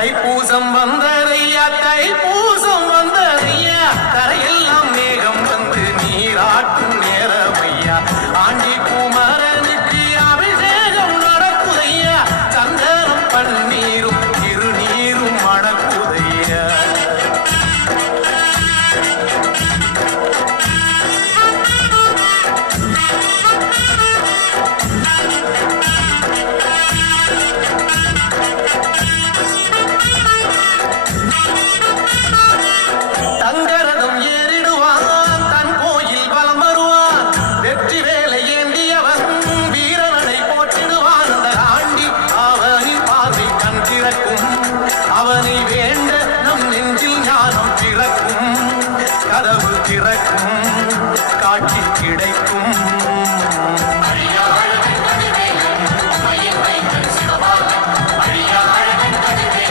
தைப்பூசம் வந்ததையா தைப்பூசம் வந்ததையா தரையெல்லாம் மேகம் வந்து நீராட்டும் நேரமையா ஆண்டி குமரனுக்கு அபிஷேகம் நடக்குதையா சந்தனம் பன்னீரும் திருநீரும் மணக்குதையா தங்கரதம் ஏறிடுவான் தன் கோயில் வலம் வருவான் வெற்றி வேலை ஏந்தியவன் வீரனை போற்றிடுவான் அந்த ஆண்டி அவனின் பார்வை கண் திறக்கும் அவனை வேண்ட நம் நெஞ்சில் ஞானம் பிறக்கும் கதவு திறக்கும் காட்சி கிடைக்கும்